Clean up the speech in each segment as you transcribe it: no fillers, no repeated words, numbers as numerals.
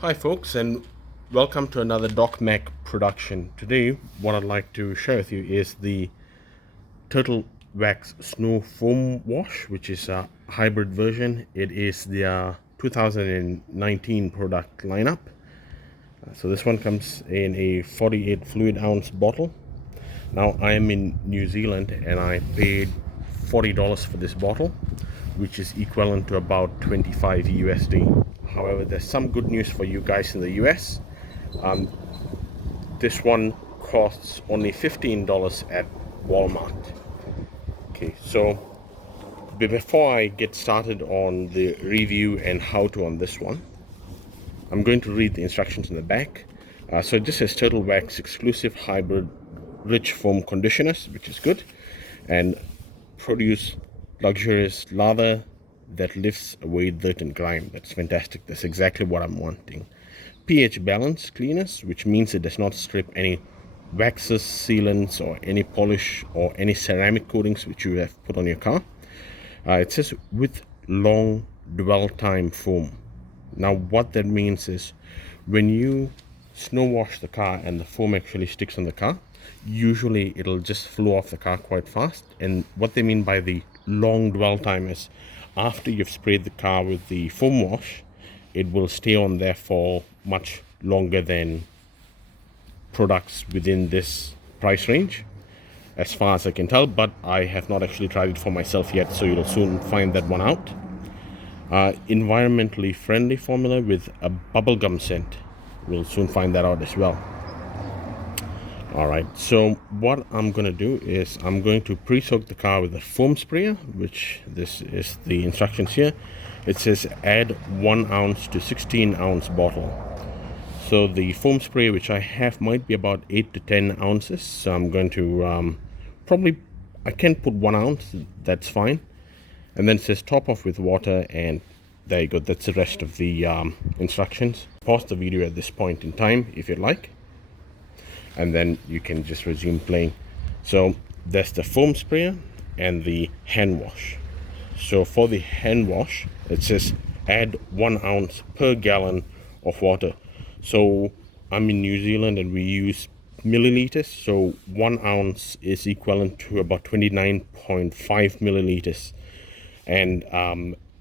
Hi folks, and welcome to another DocMack production. Today what I'd like to share with you is the Turtle Wax Snow Foam Wash, which is a hybrid version. It is the 2019 product lineup. So this one comes in a 48 fluid ounce bottle. Now I am in New Zealand and I paid $40 for this bottle, which is equivalent to about 25 USD. However, there's some good news for you guys in the US. This one costs only $15 at Walmart. Okay, so before I get started on the review and how to on this one, I'm going to read the instructions in the back. So this is Turtle Wax exclusive hybrid rich foam conditioners, which is good, and produce luxurious lather that lifts away dirt and grime. That's fantastic. That's exactly what I'm wanting. pH balance cleaners, which means it does not strip any waxes, sealants, or any polish or any ceramic coatings which you have put on your car. It says with long dwell time foam. Now what that means is when you snow wash the car and the foam actually sticks on the car, usually it'll just flow off the car quite fast. And what they mean by the long dwell time is after you've sprayed the car with the foam wash, it will stay on there for much longer than products within this price range, as far as I can tell, but I have not actually tried it for myself yet, so you'll soon find that one out. Environmentally friendly formula with a bubblegum scent. We'll soon find that out as well. Alright, so what I'm going to do is I'm going to pre-soak the car with a foam sprayer, which this is the instructions here. It says add 1 ounce to 16 ounce bottle. So the foam spray which I have might be about 8 to 10 ounces. So I'm going to I can put 1 ounce, that's fine. And then it says top off with water, and there you go, that's the rest of the instructions. Pause the video at this point in time if you'd like, and then you can just resume playing. So there's the foam sprayer and the hand wash. So for the hand wash, it says add 1 ounce per gallon of water. So I'm in New Zealand and we use milliliters, so 1 ounce is equivalent to about 29.5 milliliters. And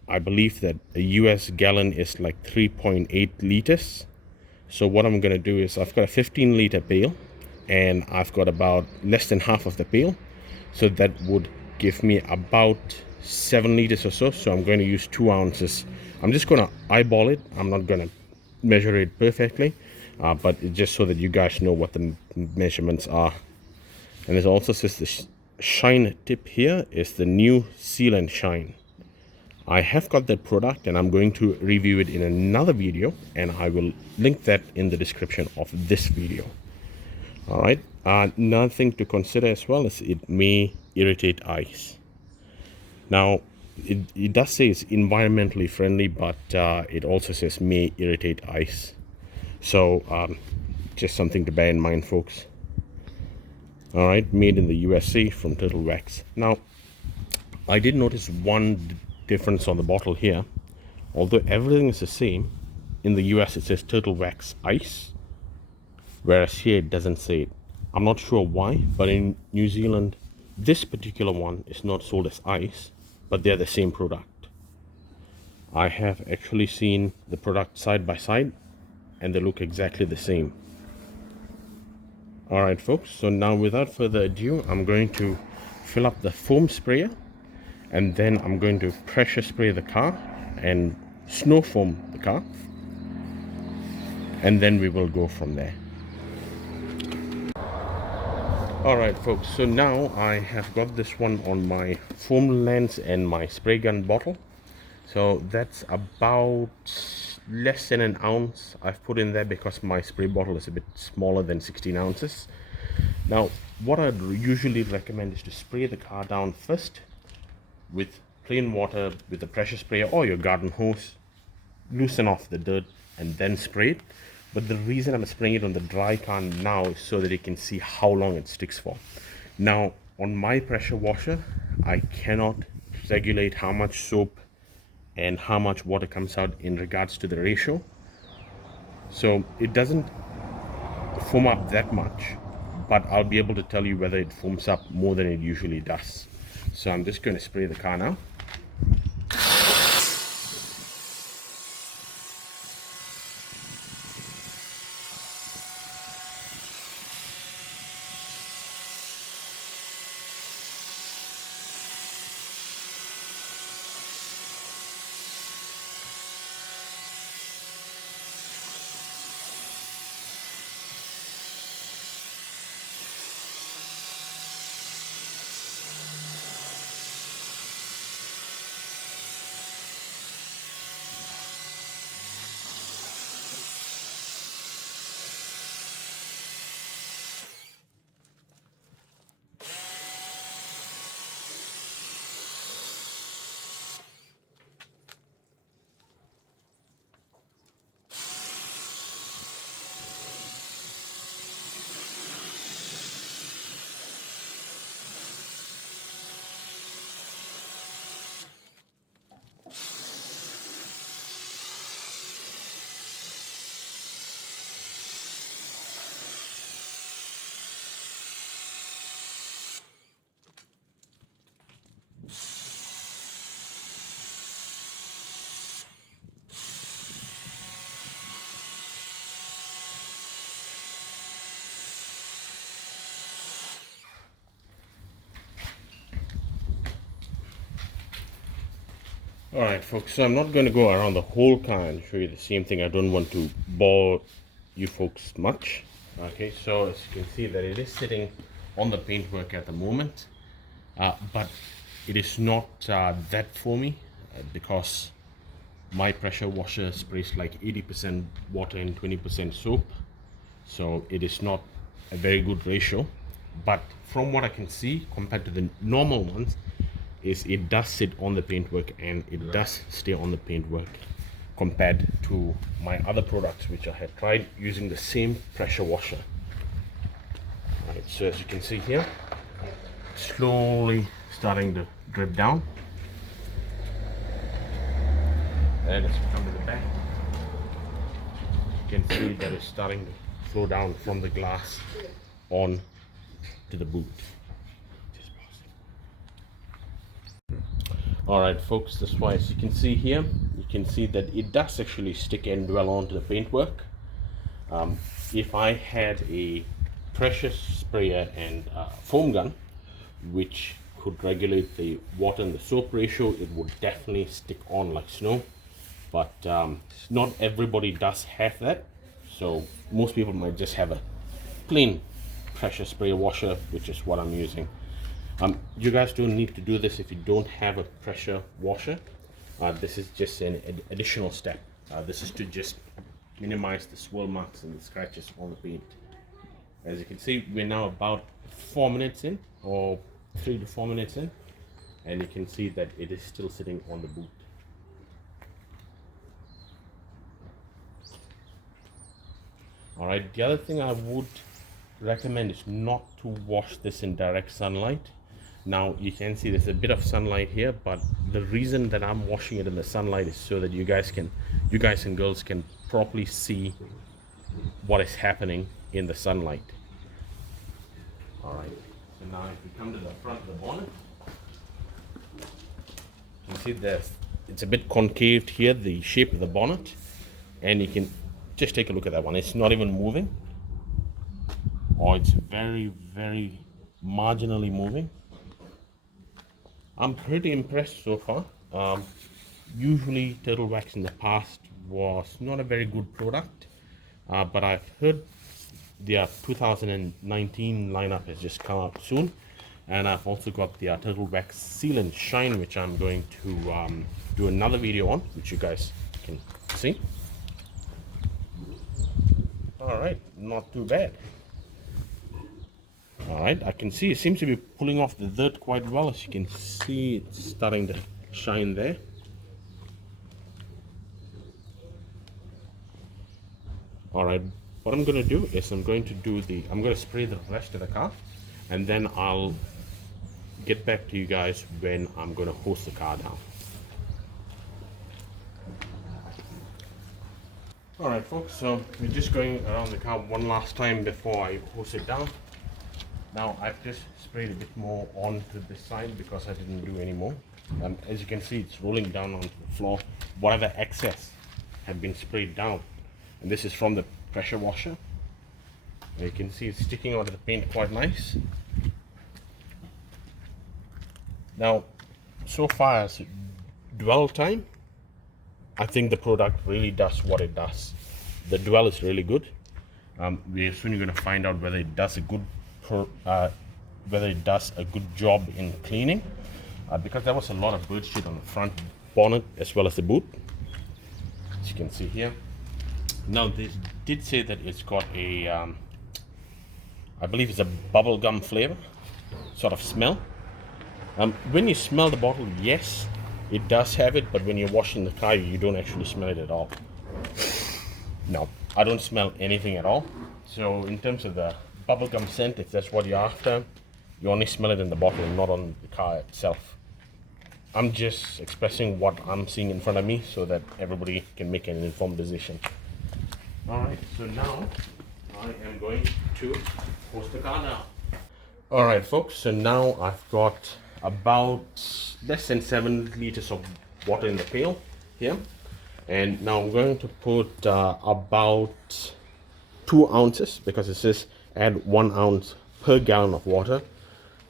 I believe that a US gallon is like 3.8 liters. So what I'm going to do is I've got a 15 liter pail and I've got about less than half of the pail. So that would give me about 7 liters or so. So I'm going to use 2 ounces. I'm just going to eyeball it. I'm not going to measure it perfectly, but it's just so that you guys know what the measurements are. And it also says the shine tip here is the new Seal and Shine. I have got that product and I'm going to review it in another video, and I will link that in the description of this video. All right, another thing to consider as well is it may irritate eyes. Now it does say it's environmentally friendly, but it also says may irritate eyes. So just something to bear in mind, folks. All right, made in the USA from Turtle Wax. Now I did notice one difference on the bottle here. Although everything is the same, in the US it says Turtle Wax Ice, whereas here it doesn't say it. I'm not sure why, but in New Zealand this particular one is not sold as ice, but they're the same product. I have actually seen the product side by side and they look exactly the same. Alright folks, so now without further ado, I'm going to fill up the foam sprayer, and then I'm going to pressure spray the car and snow foam the car, and then we will go from there. Alright folks, so now I have got this one on my foam lens and my spray gun bottle. So that's about less than an ounce I've put in there because my spray bottle is a bit smaller than 16 ounces. Now what I'd usually recommend is to spray the car down first with plain water with a pressure sprayer or your garden hose, loosen off the dirt and then spray it. But the reason I'm spraying it on the dry car now is so that you can see how long it sticks for. Now on my pressure washer, I cannot regulate how much soap and how much water comes out in regards to the ratio. So it doesn't foam up that much, but I'll be able to tell you whether it foams up more than it usually does. So I'm just going to spray the car now. Alright folks, so I'm not going to go around the whole car and show you the same thing. I don't want to bore you folks much. Okay, so as you can see that it is sitting on the paintwork at the moment, but it is not that foamy because my pressure washer sprays like 80% water and 20% soap, so it is not a very good ratio. But from what I can see, compared to the normal ones, is it does sit on the paintwork and it does stay on the paintwork compared to my other products which I had tried using the same pressure washer. Alright, so as you can see here, slowly starting to drip down. And as we come to the back, you can see that it's starting to flow down from the glass on to the boot. Alright folks, that's why as you can see here, you can see that it does actually stick and dwell onto the paintwork. If I had a pressure sprayer and foam gun which could regulate the water and the soap ratio, it would definitely stick on like snow. But not everybody does have that, so most people might just have a plain pressure sprayer washer, which is what I'm using. You guys don't need to do this if you don't have a pressure washer. This is just an additional step. This is to just minimize the swirl marks and the scratches on the paint. As you can see, we're now about 4 minutes in, or 3 to 4 minutes in, and you can see that it is still sitting on the boot. Alright, the other thing I would recommend is not to wash this in direct sunlight. Now you can see there's a bit of sunlight here, but the reason that I'm washing it in the sunlight is so that you guys and girls can properly see what is happening in the sunlight. Alright, so now if we come to the front of the bonnet, you can see that it's a bit concaved here, the shape of the bonnet, and you can just take a look at that one. It's not even moving, or it's very, very marginally moving. I'm pretty impressed so far. Usually turtle wax in the past was not a very good product, but I've heard their 2019 lineup has just come out soon, and I've also got the turtle wax seal and shine, which I'm going to do another video on, which you guys can see. Alright, not too bad. Alright, I can see it seems to be pulling off the dirt quite well. As you can see, it's starting to shine there. Alright, what I'm going to do is I'm going to spray the rest of the car, and then I'll get back to you guys when I'm going to hose the car down. Alright folks, so we're just going around the car one last time before I hose it down. Now I've just sprayed a bit more onto this side because I didn't do any more. As you can see, it's rolling down onto the floor. Whatever excess had been sprayed down. And this is from the pressure washer. And you can see it's sticking out of the paint quite nice. Now, so far as dwell time, I think the product really does what it does. The dwell is really good. We're soon going to find out whether it does a good job in cleaning, because there was a lot of bird shit on the front bonnet as well as the boot, as you can see here. Now they did say that it's got a I believe it's a bubblegum flavor sort of smell. When you smell the bottle, yes, it does have it, but when you're washing the car, you don't actually smell it at all. No, I don't smell anything at all. So in terms of the bubblegum scent, if that's what you're after, you only smell it in the bottle, not on the car itself. I'm just expressing what I'm seeing in front of me so that everybody can make an informed decision. Alright, so now I am going to hose the car now. Alright folks, so now I've got about less than 7 liters of water in the pail here, and now I'm going to put about 2 ounces, because it says add 1 ounce per gallon of water.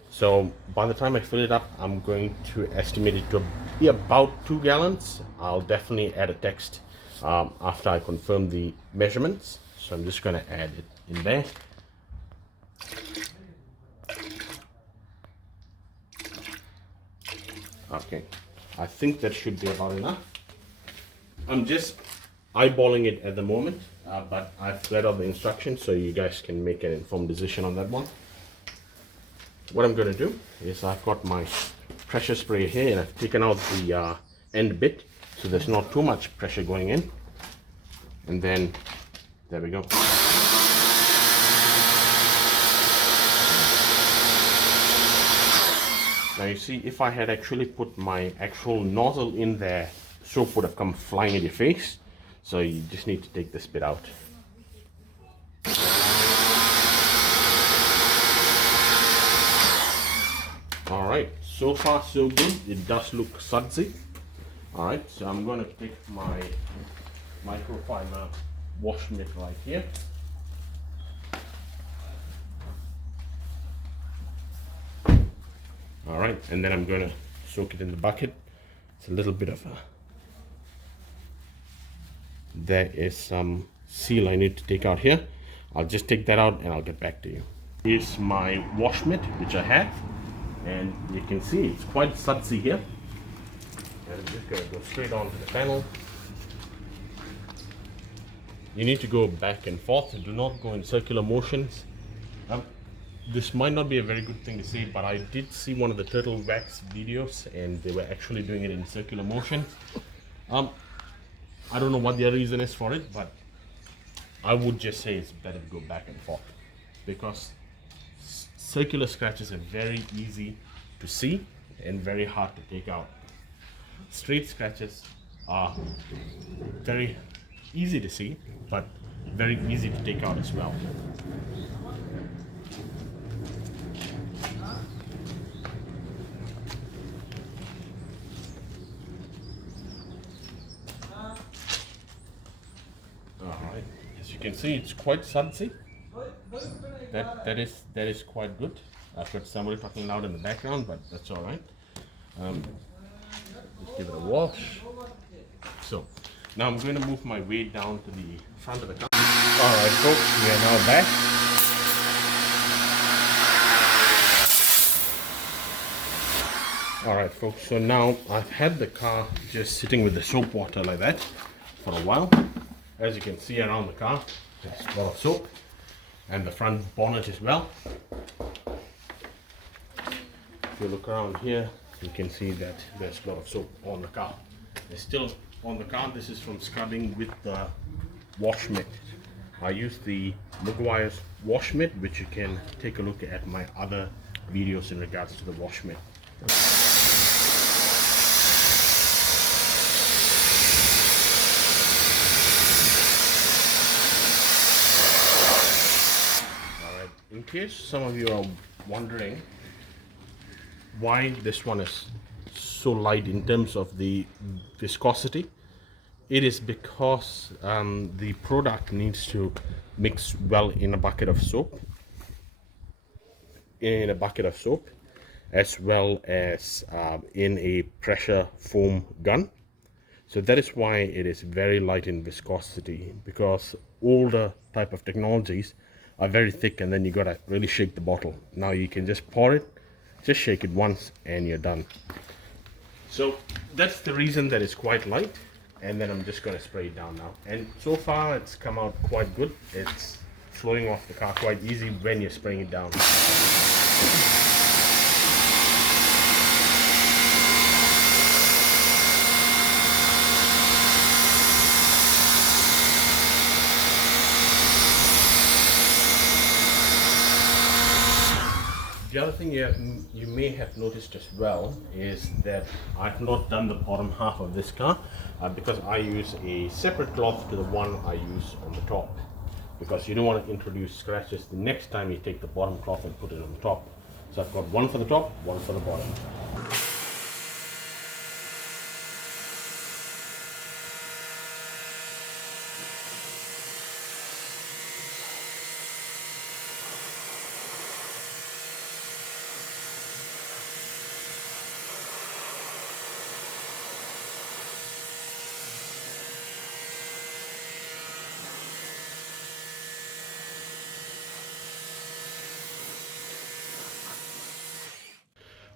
So by the time I fill it up, I'm going to estimate it to be about 2 gallons. I'll definitely add a text after I confirm the measurements. So I'm just going to add it in there. Okay, I think that should be about enough. I'm just eyeballing it at the moment, but I've read all the instructions so you guys can make an informed decision on that one. What I'm going to do is I've got my pressure spray here, and I've taken out the end bit so there's not too much pressure going in. And then, there we go. Now you see, if I had actually put my actual nozzle in there, soap would have come flying at your face. So you just need to take this bit out. Alright, so far so good. It does look sudsy. Alright, so I'm going to take my microfiber wash mitt right here. Alright, and then I'm going to soak it in the bucket. It's a little bit of a... There is some seal I need to take out here. I'll just take that out and I'll get back to you. Here's my wash mitt, which I have. And you can see it's quite sudsy here. And I'm just going to go straight onto the panel. You need to go back and forth and do not go in circular motions. This might not be a very good thing to say, but I did see one of the turtle wax videos and they were actually doing it in circular motion. I don't know what the reason is for it, but I would just say it's better to go back and forth, because circular scratches are very easy to see and very hard to take out. Straight scratches are very easy to see, but very easy to take out as well. Alright, as you can see, it's quite sudsy. That is quite good. I've got somebody talking loud in the background, but that's alright. Just give it a wash. So now I'm going to move my way down to the front of the car. Alright folks, we are now back. Alright folks, so now I've had the car just sitting with the soap water like that for a while. As you can see around the car, there's a lot of soap, and the front bonnet as well. If you look around here, you can see that there's a lot of soap on the car. It's still on the car. This is from scrubbing with the wash mitt. I use the Maguire's wash mitt, which you can take a look at my other videos in regards to the wash mitt. case some of you are wondering why this one is so light in terms of the viscosity, it is because the product needs to mix well in a bucket of soap, as well as in a pressure foam gun. So that is why it is very light in viscosity, because older type of technologies are very thick and then you gotta really shake the bottle. Now you can just pour it, just shake it once and you're done. So that's the reason that it's quite light, and then I'm just gonna spray it down now. And so far it's come out quite good. It's flowing off the car quite easy when you're spraying it down. The other thing you may have noticed as well is that I've not done the bottom half of this car because I use a separate cloth to the one I use on the top, because you don't want to introduce scratches the next time you take the bottom cloth and put it on the top. So I've got one for the top, one for the bottom.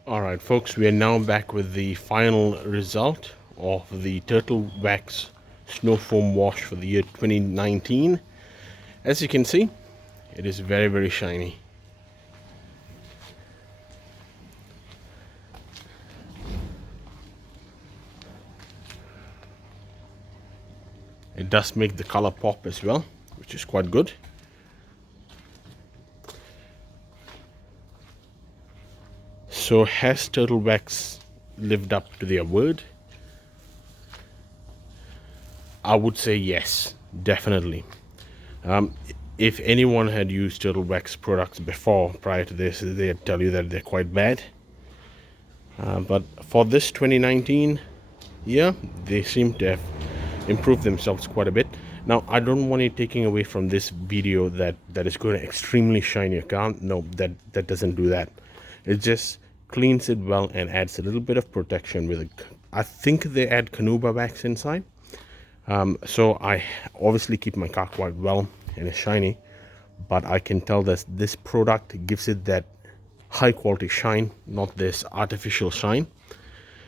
Alright folks, we are now back with the final result of the Turtle Wax Snow Foam Wash for the year 2019. As you can see, it is very, very shiny. It does make the color pop as well, which is quite good. So has Turtle Wax lived up to their word? I would say yes, definitely. If anyone had used Turtle Wax products before, prior to this, they'd tell you that they're quite bad. But for this 2019 year, they seem to have improved themselves quite a bit. Now, I don't want you taking away from this video that is going to extremely shine your car. No, that doesn't do that. It just cleans it well and adds a little bit of protection with I think they add Canuba wax inside. So I obviously keep my car quite well and it's shiny, but I can tell that this product gives it that high quality shine, not this artificial shine.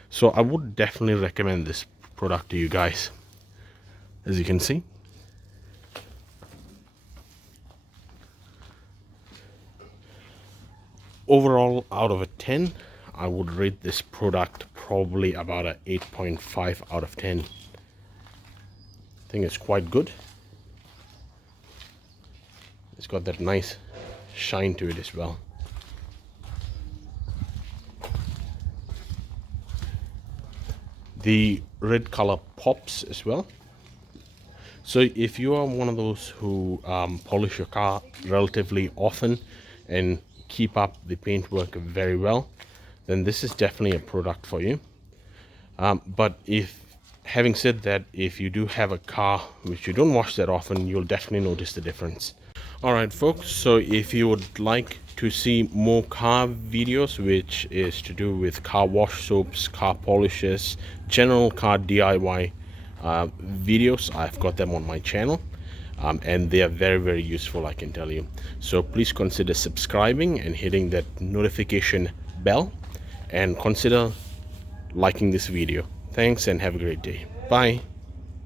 So I would definitely recommend this product to you guys. As you can see, overall, out of a 10, I would rate this product probably about a 8.5 out of 10. I think it's quite good. It's got that nice shine to it as well. The red color pops as well. So if you are one of those who polish your car relatively often and keep up the paintwork very well, then this is definitely a product for you. But having said that, if you do have a car which you don't wash that often, you'll definitely notice the difference. Alright folks, so if you would like to see more car videos, which is to do with car wash soaps, car polishes, general car DIY videos, I've got them on my channel. And they are very, very useful, I can tell you. So please consider subscribing and hitting that notification bell, and consider liking this video. Thanks and have a great day. Bye.